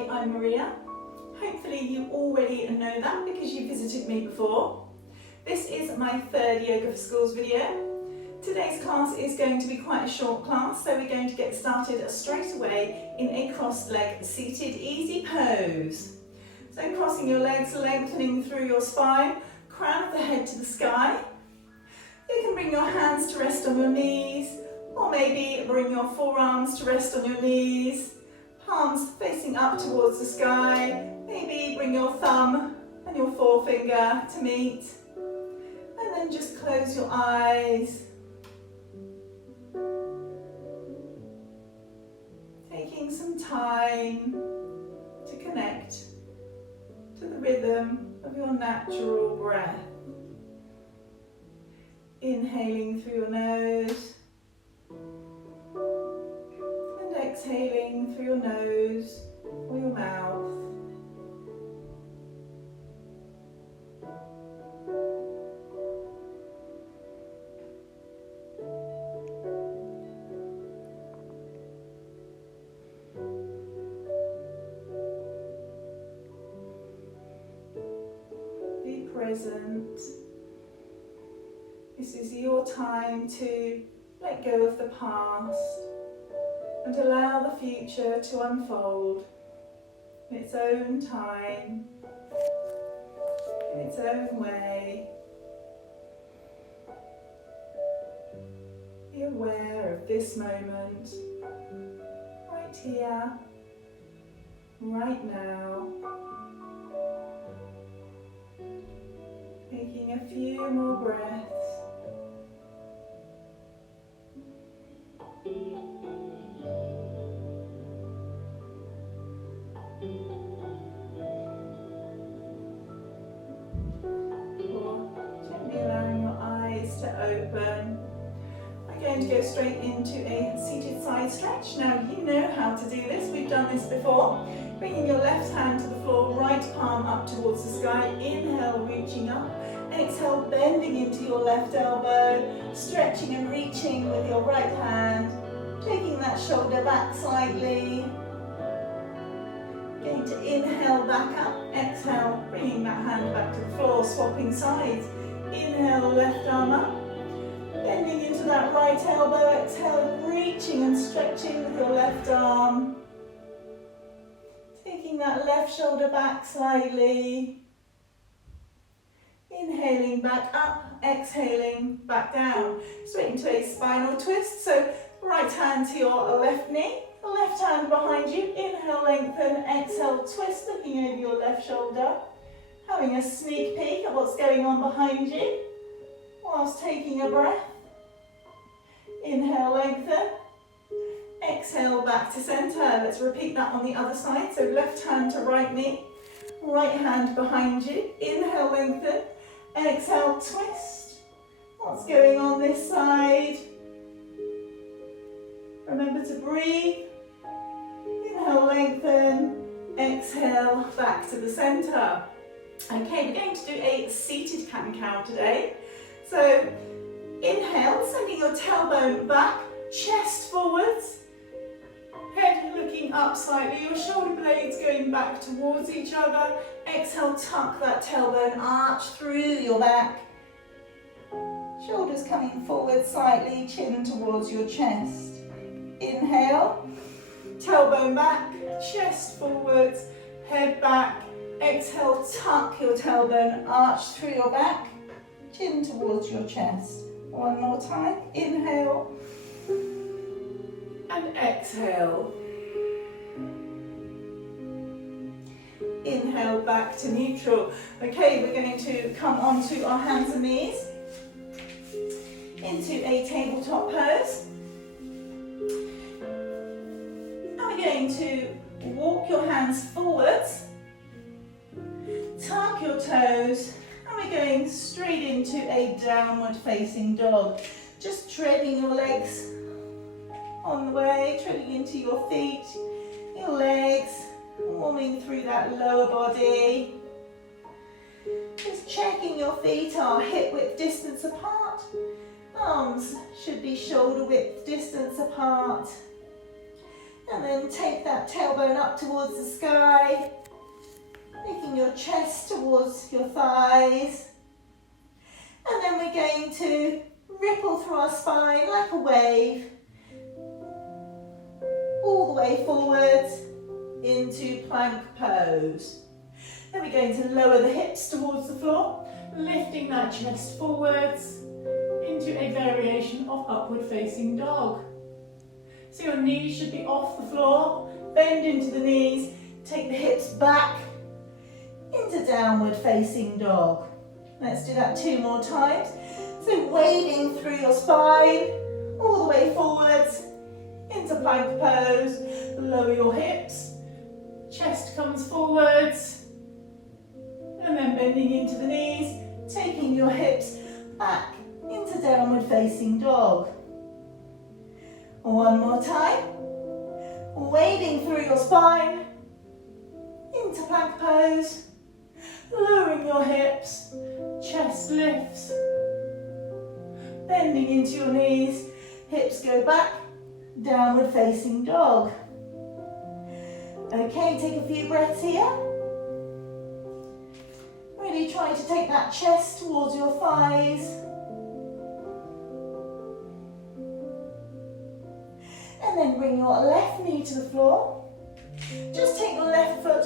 Hi, I'm Maria. Hopefully you already know that because you visited me before. This is my third Yoga for Schools video. Today's class is going to be quite a short class, so we're going to get started straight away in a crossed leg seated easy pose. So crossing your legs, lengthening through your spine, crown of the head to the sky. You can bring your hands to rest on your knees, or maybe bring your forearms to rest on your knees. Palms facing up towards the sky. Maybe bring your thumb and your forefinger to meet. And then just close your eyes. Taking some time to connect to the rhythm of your natural breath. Inhaling through your nose. Exhaling through your nose or your mouth. Be present. This is your time to let go of the past and allow the future to unfold in its own time, in its own way. Be aware of this moment, right here, right now. Taking a few more breaths. Open. We're going to go straight into a seated side stretch. Now you know how to do this, we've done this before. Bringing your left hand to the floor, right palm up towards the sky. Inhale, reaching up. Exhale, bending into your left elbow, stretching and reaching with your right hand. Taking that shoulder back slightly. Going to inhale back up, exhale, bringing that hand back to the floor, swapping sides. Inhale, left arm up. Bending into that right elbow, exhale, reaching and stretching with your left arm. Taking that left shoulder back slightly. Inhaling back up, exhaling back down. Straight into a spinal twist. So right hand to your left knee, left hand behind you. Inhale, lengthen, exhale, twist, looking over your left shoulder. Having a sneak peek at what's going on behind you whilst taking a breath. Inhale, lengthen. Exhale, back to centre. Let's repeat that on the other side. So left hand to right knee, right hand behind you. Inhale, lengthen. Exhale, twist. What's going on this side? Remember to breathe. Inhale, lengthen. Exhale, back to the centre. Okay, we're going to do a seated cat-cow today. So inhale, sending your tailbone back, chest forwards, head looking up slightly, your shoulder blades going back towards each other. Exhale, tuck that tailbone, arch through your back. Shoulders coming forward slightly, chin towards your chest. Inhale, tailbone back, chest forwards, head back. Exhale, tuck your tailbone, arch through your back, chin towards your chest. One more time. Inhale and exhale. Inhale back to neutral. Okay, we're going to come onto our hands and knees into a tabletop pose. Now we're going to walk your hands forwards, tuck your toes, and we're going straight into a downward facing dog. Just treading your legs on the way, treading into your feet, your legs, warming through that lower body. Just checking your feet are hip width distance apart. Arms should be shoulder width distance apart. And then take that tailbone up towards the sky, taking your chest towards your thighs. And then we're going to ripple through our spine like a wave, all the way forwards into plank pose. Then we're going to lower the hips towards the floor, lifting that chest forwards into a variation of upward facing dog. So your knees should be off the floor, bend into the knees, take the hips back into downward facing dog. Let's do that 2 more times. So waving through your spine, all the way forwards into plank pose. Lower your hips, chest comes forwards, and then bending into the knees, taking your hips back into downward facing dog. 1 more time. Waving through your spine into plank pose, lowering your hips, chest lifts, bending into your knees, hips go back, downward facing dog. Okay, take a few breaths here. Really try to take that chest towards your thighs. And then bring your left knee to the floor. Just take your left foot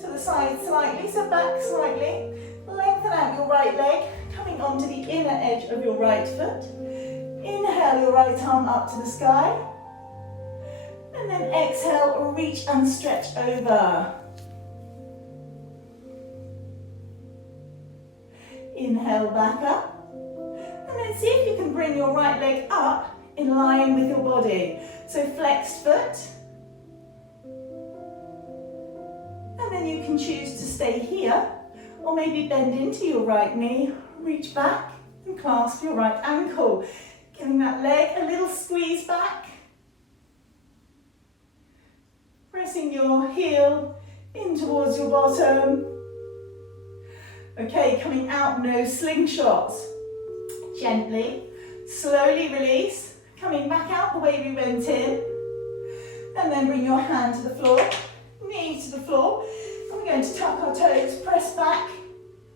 to the side slightly, so back slightly. Lengthen out your right leg, coming onto the inner edge of your right foot. Inhale your right arm up to the sky. And then exhale, reach and stretch over. Inhale back up. And then see if you can bring your right leg up in line with your body. So flexed foot. And then you can choose to stay here, or maybe bend into your right knee, reach back and clasp your right ankle. Giving that leg a little squeeze back. Pressing your heel in towards your bottom. Okay, coming out, no slingshots. Gently, slowly release. Coming back out the way we went in. And then bring your hand to the floor, knee to the floor. And we're going to tuck our toes, press back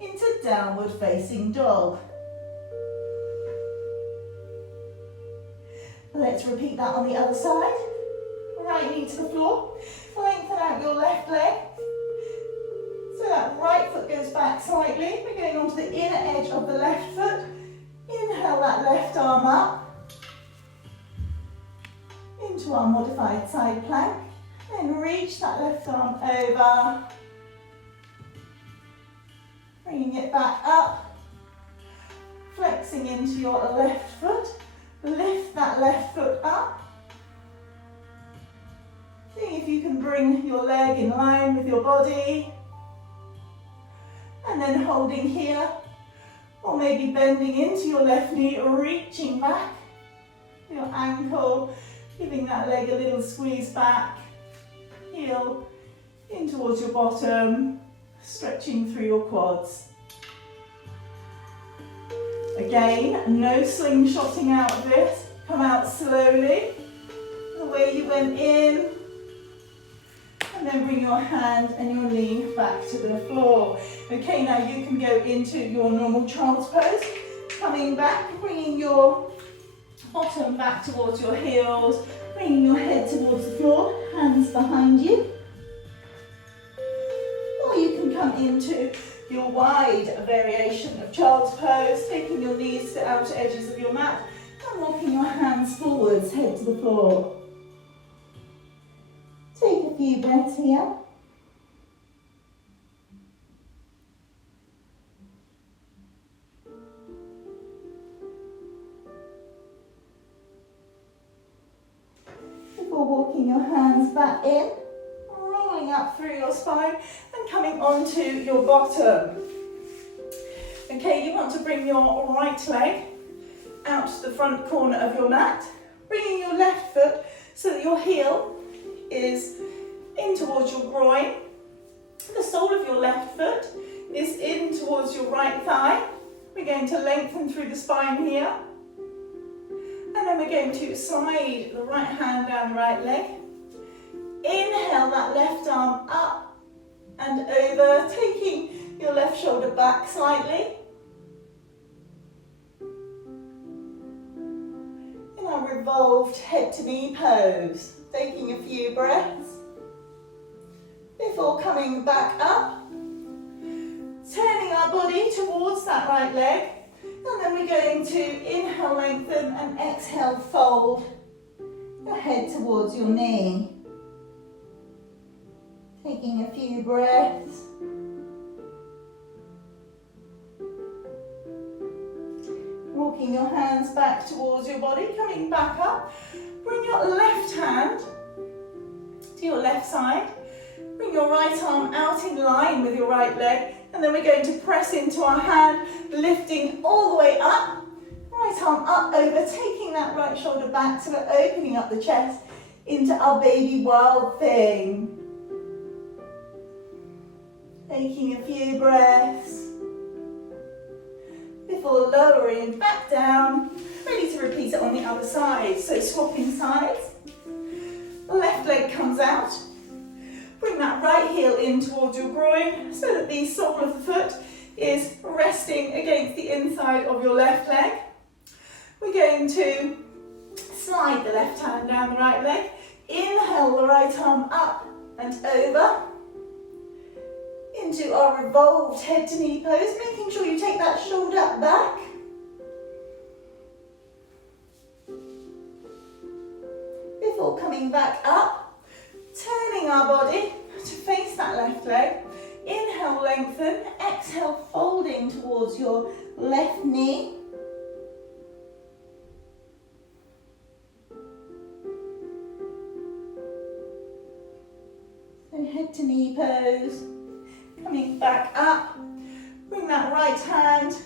into downward facing dog. Let's repeat that on the other side. Right knee to the floor, lengthen out your left leg. So that right foot goes back slightly. We're going onto the inner edge of the left foot. Inhale that left arm up into our modified side plank. Then reach that left arm over. Bringing it back up. Flexing into your left foot. Lift that left foot up. See if you can bring your leg in line with your body. And then holding here, or maybe bending into your left knee, reaching back your ankle, giving that leg a little squeeze back, heel in towards your bottom, stretching through your quads. Again, no slingshotting out of this. Come out slowly, the way you went in. And then bring your hand and your knee back to the floor. Okay, now you can go into your normal child's pose. Coming back, bringing your bottom back towards your heels, bringing your head towards the floor, hands behind you. Or you can come into your wide variation of child's pose, taking your knees to the outer edges of your mat and walking your hands forwards, head to the floor. Take a few breaths here. Before walking your hands back in, rolling up through your spine and coming onto your bottom. Okay, you want to bring your right leg out to the front corner of your mat, bringing your left foot so that your heel is in towards your groin. The sole of your left foot is in towards your right thigh. We're going to lengthen through the spine here. And then we're going to slide the right hand down the right leg, Inhale that left arm up and over, taking your left shoulder back slightly. In our revolved head to knee pose, taking a few breaths before coming back up, turning our body towards that right leg, and then we're going to inhale, lengthen, and exhale, fold your head towards your knee. Taking a few breaths. Walking your hands back towards your body, coming back up. Bring your left hand to your left side. Bring your right arm out in line with your right leg, and then we're going to press into our hand, lifting all the way up. Right arm up over, taking that right shoulder back, so we're opening up the chest into our baby wild thing. Taking a few breaths before lowering back down, ready to repeat it on the other side. So swapping sides, the left leg comes out. Bring that right heel in towards your groin so that the sole of the foot is resting against the inside of your left leg. We're going to slide the left hand down the right leg. Inhale the right arm up and over into our revolved head to knee pose, making sure you take that shoulder back. Before coming back up, turning our body to face that left leg. Inhale, lengthen. Exhale, folding towards your left knee. So head to knee pose. Coming back up. Bring that right hand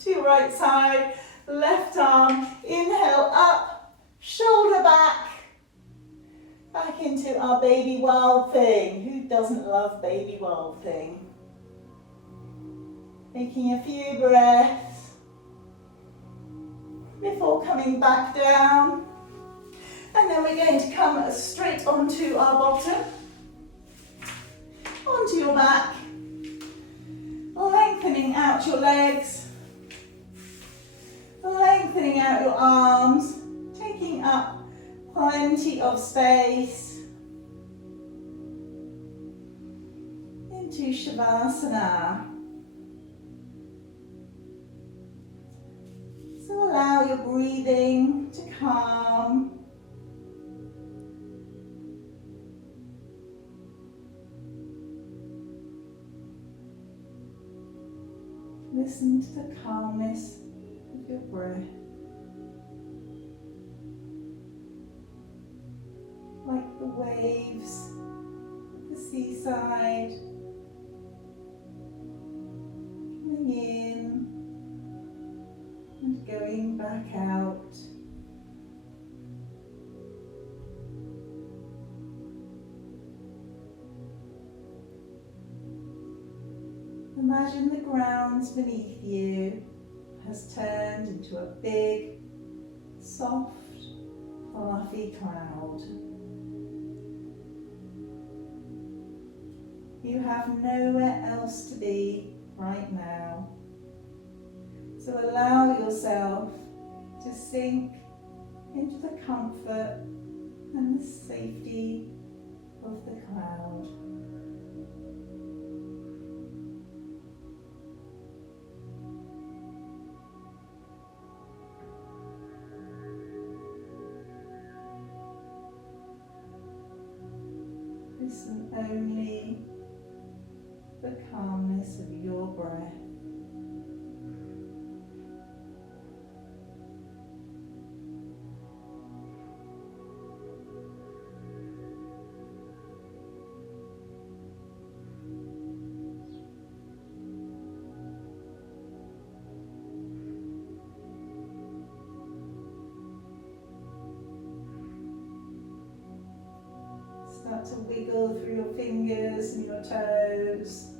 to your right side. Left arm. Inhale, up. Shoulder back. Back into our baby wild thing. Who doesn't love baby wild thing? Taking a few breaths before coming back down. And then we're going to come straight onto our bottom, onto your back, lengthening out your legs, lengthening out your arms, taking up plenty of space into Shavasana. So allow your breathing to calm. Listen to the calmness of your breath. Like the waves at the seaside, coming in and going back out. Imagine the ground beneath you has turned into a big, soft, fluffy cloud. You have nowhere else to be right now. So allow yourself to sink into the comfort and the safety of the cloud. Listen only to the calmness of your breath. Start to wiggle through your fingers and your toes.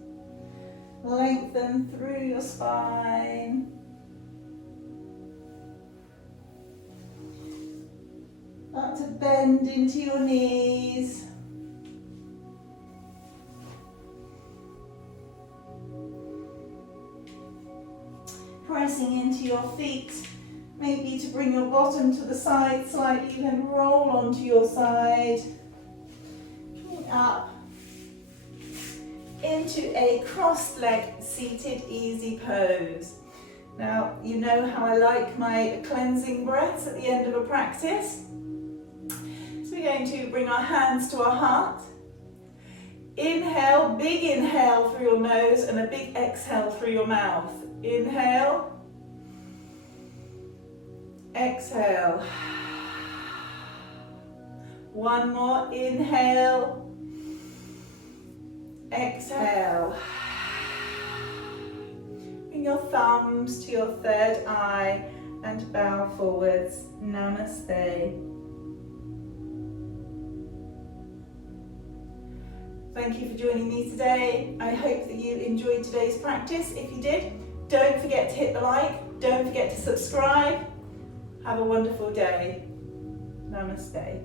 Lengthen through your spine. Start to bend into your knees. pressing into your feet, maybe to bring your bottom to the side slightly, then roll onto your side, coming up into a crossed leg seated easy pose. Now, you know how I like my cleansing breaths at the end of a practice. So we're going to bring our hands to our heart. Inhale, big inhale through your nose and a big exhale through your mouth. Inhale, exhale. One more, inhale, exhale. Bring your thumbs to your third eye and bow forwards. Namaste. Thank you for joining me today. I hope that you enjoyed today's practice. If you did, don't forget to hit the like, don't forget to subscribe. Have a wonderful day. Namaste.